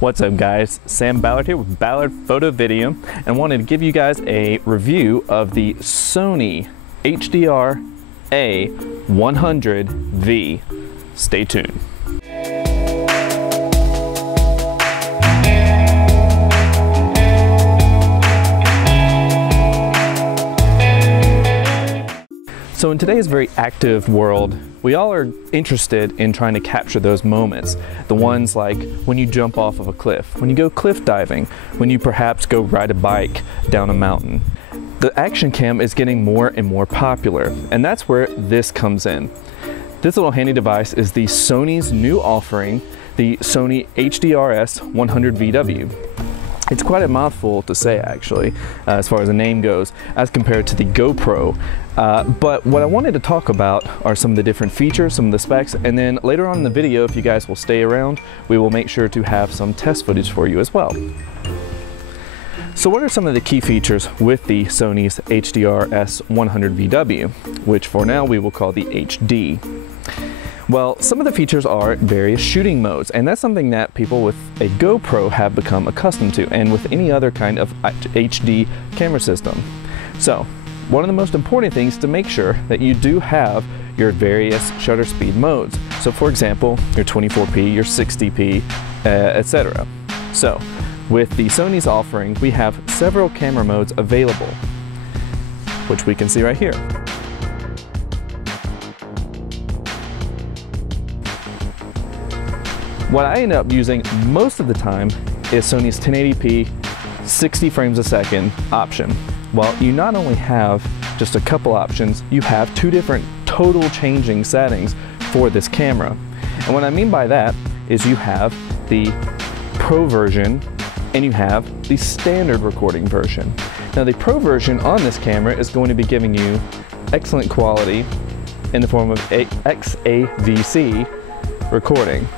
What's up guys, Sam Ballard here with Ballard Photo Video, and wanted to give you guys a review of the Sony HDR-AS100V. Stay tuned. So in today's very active world, we all are interested in trying to capture those moments. The ones like when you jump off of a cliff, when you go cliff diving, when you perhaps go ride a bike down a mountain. The action cam is getting more and more popular, and that's where this comes in. This little handy device is the Sony's new offering, the Sony HDR-AS100V. It's quite a mouthful to say actually, as far as the name goes, as compared to the GoPro. But what I wanted to talk about are some of the different features, some of the specs, and then later on in the video, if you guys will stay around, we will make sure to have some test footage for you as well. So what are some of the key features with the Sony's HDR-AS100VW, which for now we will call the HD? Well, some of the features are various shooting modes, and that's something that people with a GoPro have become accustomed to, and with any other kind of HD camera system. So, one of the most important things is to make sure that you do have your various shutter speed modes. So for example, your 24p, your 60p, etc. So, with the Sony's offering, we have several camera modes available, which we can see right here. What I end up using most of the time is Sony's 1080p 60 frames a second option. Well, you not only have just a couple options, you have two different total changing settings for this camera. And what I mean by that is you have the Pro version and you have the standard recording version. Now the Pro version on this camera is going to be giving you excellent quality in the form of XAVC recording,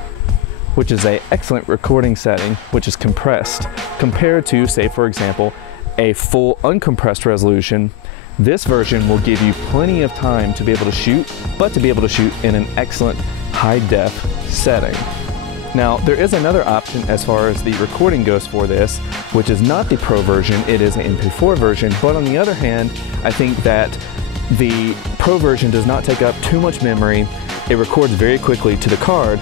which is an excellent recording setting, which is compressed compared to, say for example, a full uncompressed resolution. This version will give you plenty of time to be able to shoot, but to be able to shoot in an excellent high def setting. Now there is another option as far as the recording goes for this, which is not the Pro version, it is an MP4 version, but on the other hand, I think that the Pro version does not take up too much memory, it records very quickly to the card,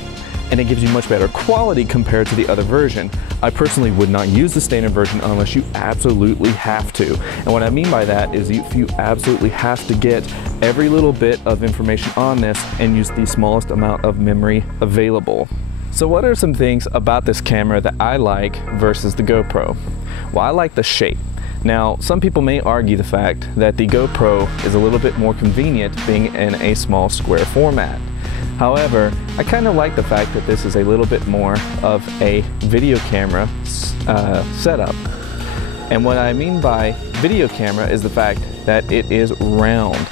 and it gives you much better quality compared to the other version. I personally would not use the standard version unless you absolutely have to. And what I mean by that is if you absolutely have to get every little bit of information on this and use the smallest amount of memory available. So what are some things about this camera that I like versus the GoPro? Well, I like the shape. Now, some people may argue the fact that the GoPro is a little bit more convenient being in a small square format. However, I kind of like the fact that this is a little bit more of a video camera setup. And what I mean by video camera is the fact that it is round.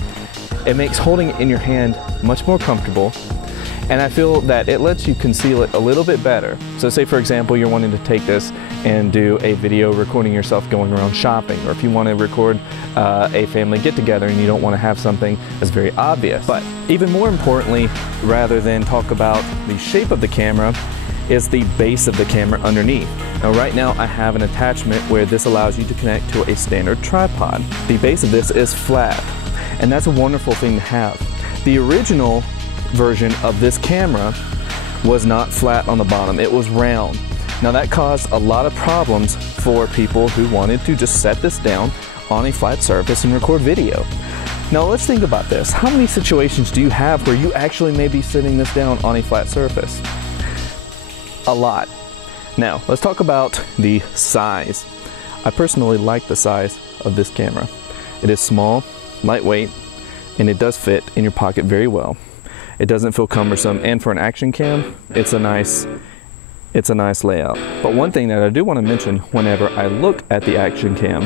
It makes holding it in your hand much more comfortable, and I feel that it lets you conceal it a little bit better. So say for example you're wanting to take this and do a video recording yourself going around shopping, or if you want to record a family get-together and you don't want to have something that's very obvious. But even more importantly, rather than talk about the shape of the camera, is the base of the camera underneath. Now right now I have an attachment where this allows you to connect to a standard tripod. The base of this is flat, and that's a wonderful thing to have. The original version of this camera was not flat on the bottom, it was round. Now that caused a lot of problems for people who wanted to just set this down on a flat surface and record video. Now let's think about this. How many situations do you have where you actually may be sitting this down on a flat surface? A lot. Now let's talk about the size. I personally like the size of this camera. It is small, lightweight, and it does fit in your pocket very well. It doesn't feel cumbersome, and for an action cam, it's a nice layout. But one thing that I do want to mention whenever I look at the action cam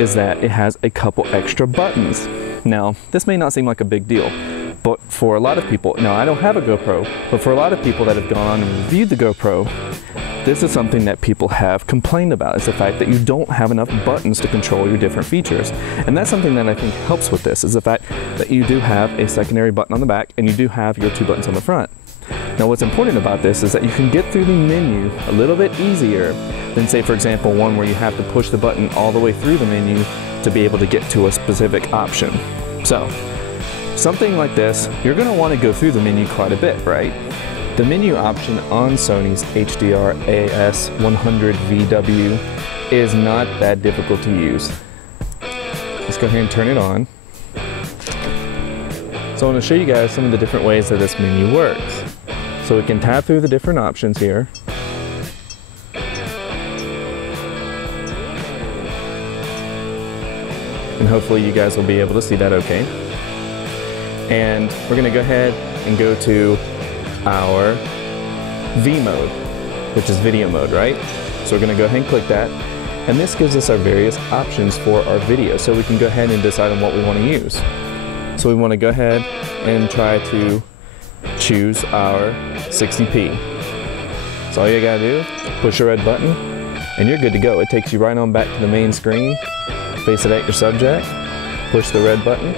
is that it has a couple extra buttons. Now, this may not seem like a big deal, but for a lot of people, now I don't have a GoPro, but for a lot of people that have gone on and reviewed the GoPro, this is something that people have complained about. It's the fact that you don't have enough buttons to control your different features. And that's something that I think helps with this, is the fact that you do have a secondary button on the back and you do have your two buttons on the front. Now what's important about this is that you can get through the menu a little bit easier than, say for example, one where you have to push the button all the way through the menu to be able to get to a specific option. So something like this, you're going to want to go through the menu quite a bit, right? The menu option on Sony's HDR-AS100V is not that difficult to use. Let's go ahead and turn it on. So I want to show you guys some of the different ways that this menu works. So we can tap through the different options here. And hopefully you guys will be able to see that okay. And we're going to go ahead and go to our V mode, which is video mode, right? So we're going to go ahead and click that. And this gives us our various options for our video. So we can go ahead and decide on what we want to use. So we want to go ahead and try to choose our 60p. So all you gotta do, push the red button, and you're good to go. It takes you right on back to the main screen. Face it at your subject, push the red button,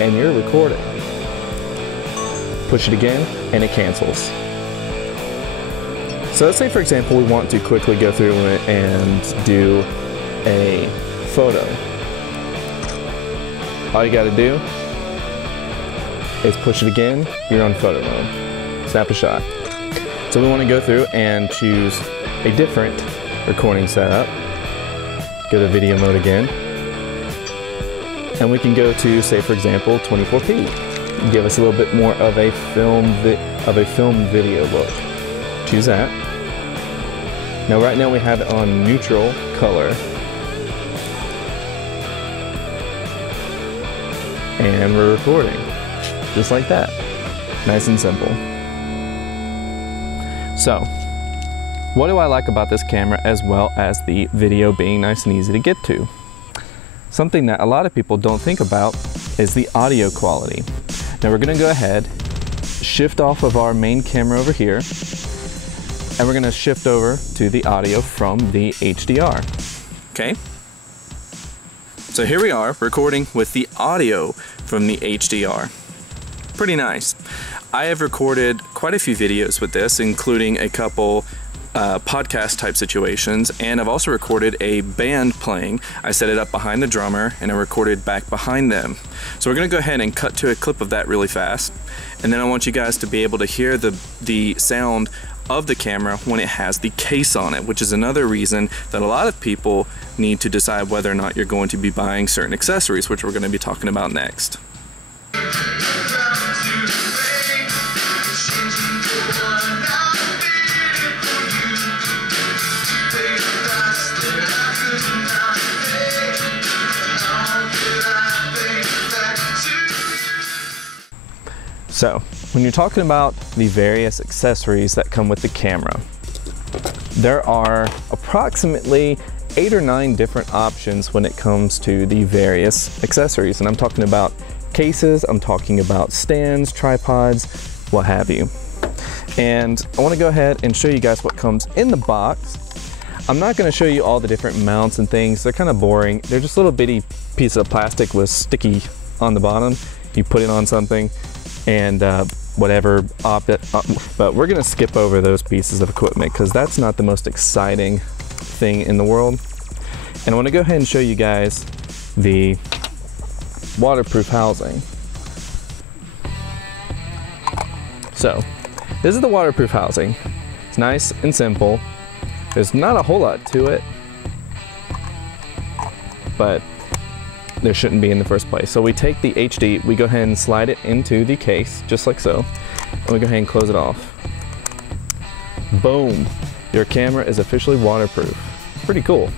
and you're recording. Push it again, and it cancels. So let's say, for example, we want to quickly go through and do a photo. All you gotta do is push it again, you're on photo mode. Snap a shot. So we want to go through and choose a different recording setup. Go to video mode again. And we can go to, say for example, 24p. Give us a little bit more of a film video look. Choose that. Now right now we have it on neutral color. And we're recording. Just like that. Nice and simple. So, what do I like about this camera as well as the video being nice and easy to get to? Something that a lot of people don't think about is the audio quality. Now we're going to go ahead, shift off of our main camera over here, and we're going to shift over to the audio from the HDR. Okay? So here we are recording with the audio from the HDR. Pretty nice. I have recorded quite a few videos with this, including a couple podcast type situations, and I've also recorded a band playing. I set it up behind the drummer and I recorded back behind them. So we're gonna go ahead and cut to a clip of that really fast, and then I want you guys to be able to hear the sound of the camera when it has the case on it, which is another reason that a lot of people need to decide whether or not you're going to be buying certain accessories, which we're going to be talking about next. So, when you're talking about the various accessories that come with the camera, there are approximately 8 or 9 different options when it comes to the various accessories. And I'm talking about cases, I'm talking about stands, tripods, what have you. And I want to go ahead and show you guys what comes in the box. I'm not going to show you all the different mounts and things. They're kind of boring. They're just little bitty pieces of plastic with sticky on the bottom. You put it on something and whatever, but we're gonna skip over those pieces of equipment because that's not the most exciting thing in the world. And I want to go ahead and show you guys the waterproof housing. So this is the waterproof housing. It's nice and simple. There's not a whole lot to it, but there shouldn't be in the first place. So we take the HD, we go ahead and slide it into the case, just like so, and we go ahead and close it off. Boom! Your camera is officially waterproof. Pretty cool.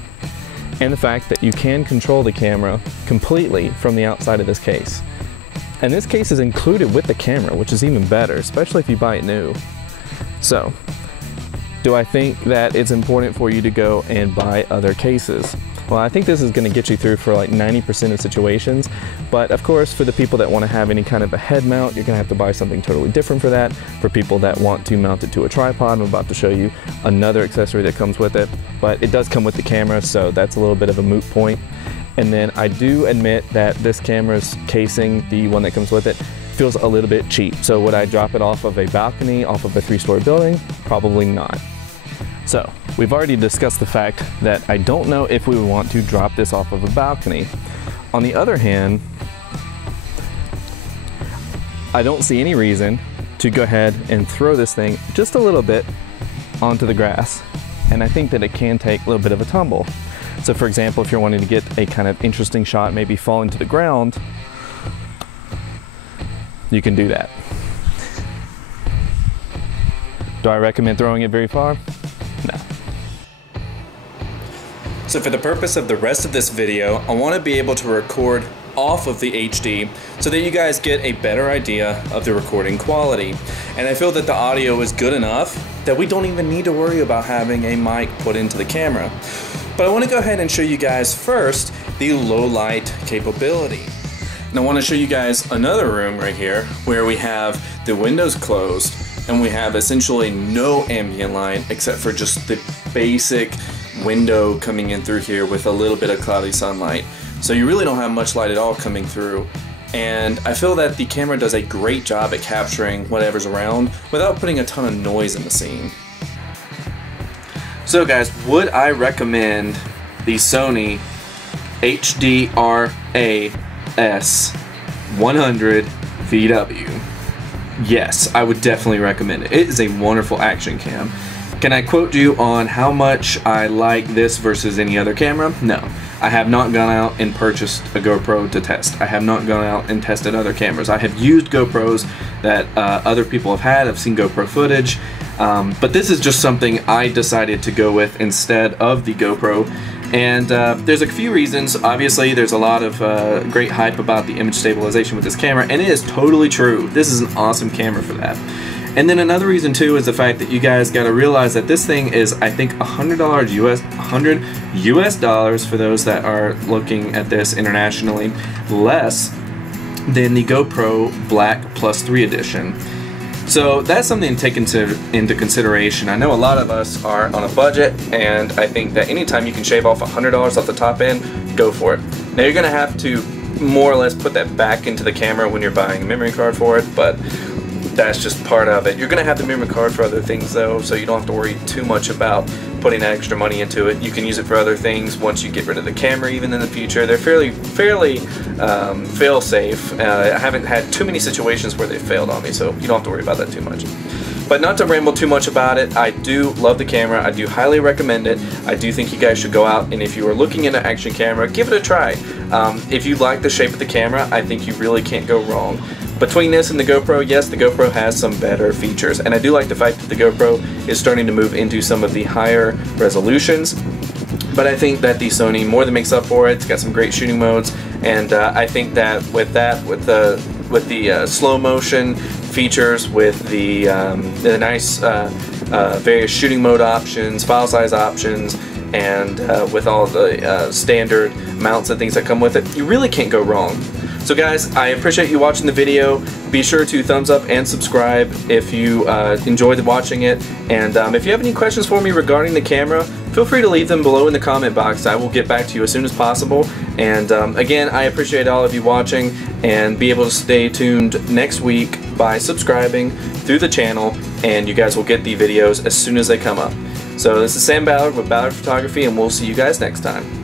And the fact that you can control the camera completely from the outside of this case. And this case is included with the camera, which is even better, especially if you buy it new. So, do I think that it's important for you to go and buy other cases? Well, I think this is going to get you through for like 90% of situations, but of course for the people that want to have any kind of a head mount, you're going to have to buy something totally different for that. For people that want to mount it to a tripod, I'm about to show you another accessory that comes with it, but it does come with the camera, so that's a little bit of a moot point. And then I do admit that this camera's casing, the one that comes with it, feels a little bit cheap. So would I drop it off of a balcony, off of a 3-story building? Probably not. So we've already discussed the fact that I don't know if we would want to drop this off of a balcony. On the other hand, I don't see any reason to go ahead and throw this thing just a little bit onto the grass. And I think that it can take a little bit of a tumble. So for example, if you're wanting to get a kind of interesting shot, maybe falling to the ground, you can do that. Do I recommend throwing it very far? No. So for the purpose of the rest of this video, I want to be able to record off of the HD so that you guys get a better idea of the recording quality. And I feel that the audio is good enough that we don't even need to worry about having a mic put into the camera. But I want to go ahead and show you guys first the low light capability. And I want to show you guys another room right here where we have the windows closed and we have essentially no ambient light except for just the basic window coming in through here with a little bit of cloudy sunlight. So you really don't have much light at all coming through. And I feel that the camera does a great job at capturing whatever's around without putting a ton of noise in the scene. So guys, would I recommend the Sony HDR-AS100 VW? Yes, I would definitely recommend it. It is a wonderful action cam. Can I quote you on how much I like this versus any other camera? No. I have not gone out and purchased a GoPro to test. I have not gone out and tested other cameras. I have used GoPros that other people have had. I've seen GoPro footage. But this is just something I decided to go with instead of the GoPro. And there's a few reasons. Obviously, there's a lot of great hype about the image stabilization with this camera, and it is totally true. This is an awesome camera for that. And then another reason too is the fact that you guys got to realize that this thing is, I think, $100 US dollars for those that are looking at this internationally, less than the GoPro Black Plus 3 edition. So that's something to take into consideration. I know a lot of us are on a budget, and I think that anytime you can shave off $100 off the top end, go for it. Now you're going to have to more or less put that back into the camera when you're buying a memory card for it, but that's just part of it. You're going to have the memory card for other things though, so you don't have to worry too much about putting that extra money into it. You can use it for other things once you get rid of the camera even in the future. They're fairly fail-safe. I haven't had too many situations where they failed on me, so you don't have to worry about that too much. But not to ramble too much about it, I do love the camera. I do highly recommend it. I do think you guys should go out, and if you are looking at an action camera, give it a try. If you like the shape of the camera, I think you really can't go wrong. Between this and the GoPro, yes, the GoPro has some better features, and I do like the fact that the GoPro is starting to move into some of the higher resolutions, but I think that the Sony more than makes up for it. It's got some great shooting modes, and I think that with the slow motion features, with the nice various shooting mode options, file size options, and with all the standard mounts and things that come with it, you really can't go wrong. So guys, I appreciate you watching the video. Be sure to thumbs up and subscribe if you enjoyed watching it. And if you have any questions for me regarding the camera, feel free to leave them below in the comment box. I will get back to you as soon as possible. And again, I appreciate all of you watching, and be able to stay tuned next week by subscribing through the channel, and you guys will get the videos as soon as they come up. So this is Sam Ballard with Ballard Photography, and we'll see you guys next time.